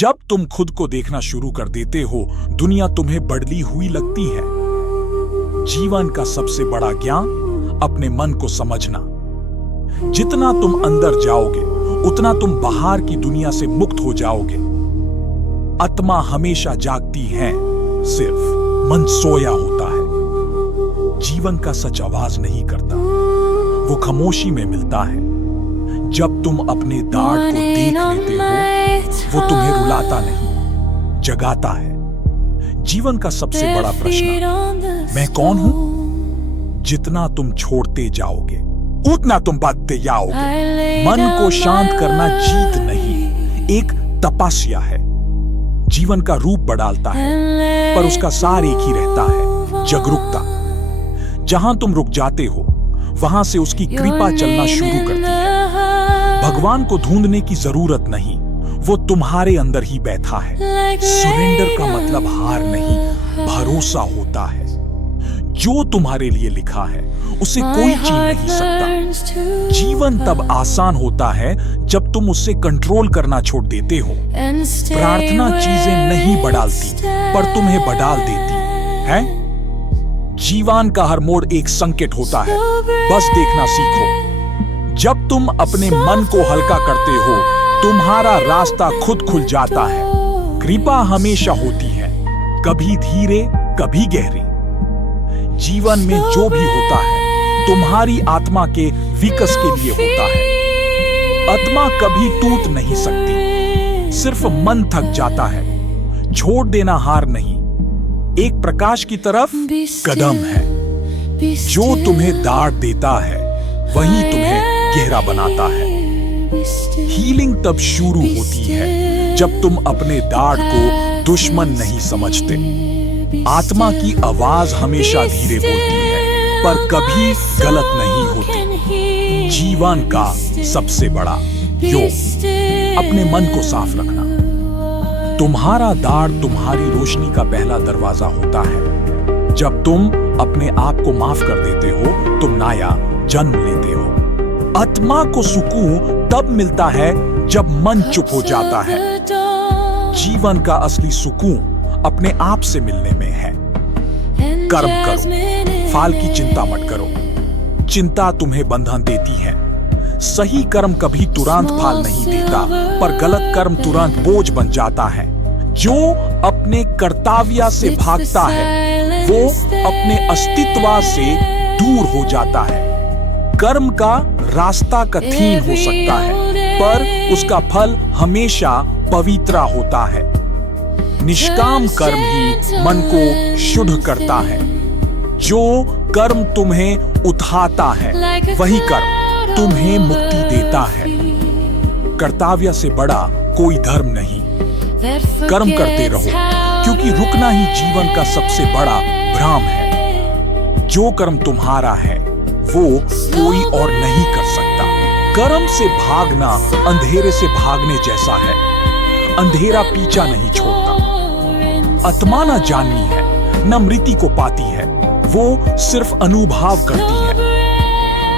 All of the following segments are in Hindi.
जब तुम खुद को देखना शुरू कर देते हो, दुनिया तुम्हें बदली हुई लगती है। जीवन का सबसे बड़ा ज्ञान अपने मन को समझना। जितना तुम अंदर जाओगे, उतना तुम बाहर की दुनिया से मुक्त हो जाओगे। आत्मा हमेशा जागती है, सिर्फ मन सोया होता है। जीवन का सच आवाज नहीं करता, वो खामोशी में मिलता है। जब तुम अपने दाढ़ को देख लेते हो, वो तुम्हें रुलाता नहीं, जगाता है। जीवन का सबसे बड़ा प्रश्न, मैं कौन हूं? जितना तुम छोड़ते जाओगे, उतना तुम बढ़ते जाओगे। मन को शांत करना जीत नहीं, एक तपस्या है। जीवन का रूप बदलता है, पर उसका सार एक ही रहता है, जागरूकता। जहां तुम रुक जाते हो, वहां से उसकी कृपा चलना शुरू करती है। भगवान को ढूंढने की जरूरत नहीं, वो तुम्हारे अंदर ही बैठा है। सरेंडर का मतलब हार नहीं, भरोसा होता है। जो तुम्हारे लिए लिखा है, उसे कोई छीन नहीं सकता। जीवन तब आसान होता है जब तुम उससे कंट्रोल करना छोड़ देते हो। प्रार्थना चीजें नहीं बदलती, पर तुम्हें बदल देती है। जीवन का हर मोड़ एक संकेत होता है, बस देखना सीखो। जब तुम अपने मन को हल्का करते हो, तुम्हारा रास्ता खुद खुल जाता है। कृपा हमेशा होती है, कभी धीरे, कभी गहरी। जीवन में जो भी होता है, तुम्हारी आत्मा के विकास के लिए होता है। आत्मा कभी टूट नहीं सकती, सिर्फ मन थक जाता है। छोड़ देना हार नहीं, एक प्रकाश की तरफ कदम है। जो तुम्हें दाढ़ देता है, वही तुम्हें गहरा बनाता है। हीलिंग तब शुरू होती है जब तुम अपने दाढ़ को दुश्मन नहीं समझते। आत्मा की आवाज हमेशा धीरे बोलती है, पर कभी गलत नहीं होती। जीवन का सबसे बड़ा योग अपने मन को साफ रखना। तुम्हारा दाढ़ तुम्हारी रोशनी का पहला दरवाजा होता है। जब तुम अपने आप को माफ कर देते हो, तुम नया जन्म लेते हो। आत्मा को सुकून तब मिलता है जब मन चुप हो जाता है। जीवन का असली सुकून अपने आप से मिलने में है। कर्म करो, फल की चिंता मत करो। चिंता तुम्हें बंधन देती है। सही कर्म कभी तुरंत फल नहीं देता, पर गलत कर्म तुरंत बोझ बन जाता है। जो अपने कर्तव्य से भागता है, वो अपने अस्तित्व से दूर हो जाता है। कर्म का रास्ता कठिन हो सकता है, पर उसका फल हमेशा पवित्र होता है। निष्काम कर्म ही मन को शुद्ध करता है। जो कर्म तुम्हें उठाता है, वही कर्म तुम्हें मुक्ति देता है। कर्तव्य से बड़ा कोई धर्म नहीं। कर्म करते रहो, क्योंकि रुकना ही जीवन का सबसे बड़ा भ्रम है। जो कर्म तुम्हारा है, वो कोई और नहीं कर सकता। कर्म से भागना अंधेरे से भागने जैसा है। अंधेरा पीछा नहीं छोड़ता। आत्मा न जाननी है, न मृत्यु को पाती है, वो सिर्फ अनुभव करती है।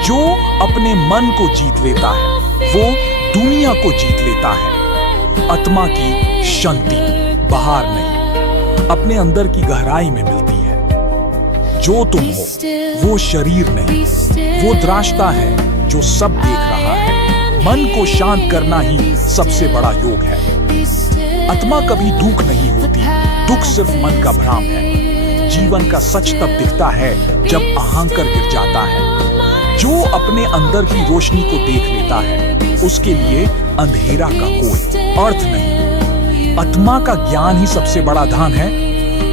जो अपने मन को जीत लेता है, वो दुनिया को जीत लेता है। आत्मा की शांति बाहर नहीं, अपने अंदर की गहराई में मिलती है। जो तुम हो, वो शरीर नहीं, वो दृष्टा है जो सब देख रहा है। मन को शांत करना ही सबसे बड़ा योग है। आत्मा कभी दुख नहीं होती, दुख सिर्फ मन का भ्रम है। जीवन का सच तब दिखता है जब अहंकार गिर जाता है। जो अपने अंदर की रोशनी को देख लेता है, उसके लिए अंधेरा का कोई अर्थ नहीं। आत्मा का ज्ञान ही सबसे बड़ा धन है।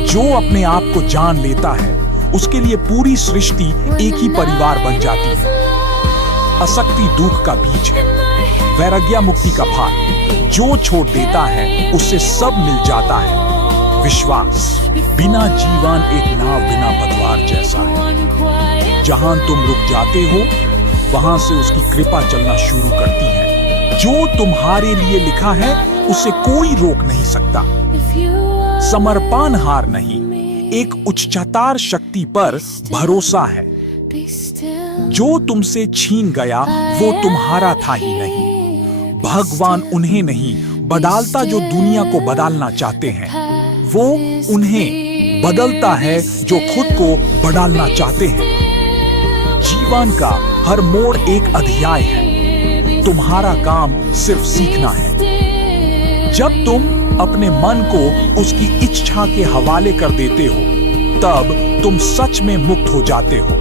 जो अपने आप को जान लेता है, उसके लिए पूरी सृष्टि एक ही परिवार बन जाती है। आसक्ति दुख का बीज है, वैराग्य मुक्ति का फल। जो छोड़ देता है, उससे सब मिल जाता है। विश्वास बिना जीवन एक नाव बिना पतवार जैसा है। जहां तुम रुक जाते हो, वहां से उसकी कृपा चलना शुरू करती है। जो तुम्हारे लिए लिखा है, उसे कोई रोक नहीं सकता। समर्पण हार नहीं, एक उच्चतर शक्ति पर भरोसा है। जो तुमसे छीन गया, वो तुम्हारा था ही नहीं। भगवान उन्हें नहीं, बदलता जो दुनिया को बदलना चाहते हैं, वो उन्हें बदलता है जो खुद को बदलना चाहते हैं। जीवन का हर मोड़ एक अध्याय है, तुम्हारा काम सिर्फ सीखना है। जब तुम अपने मन को उसकी इच्छा के हवाले कर देते हो, तब तुम सच में मुक्त हो जाते हो।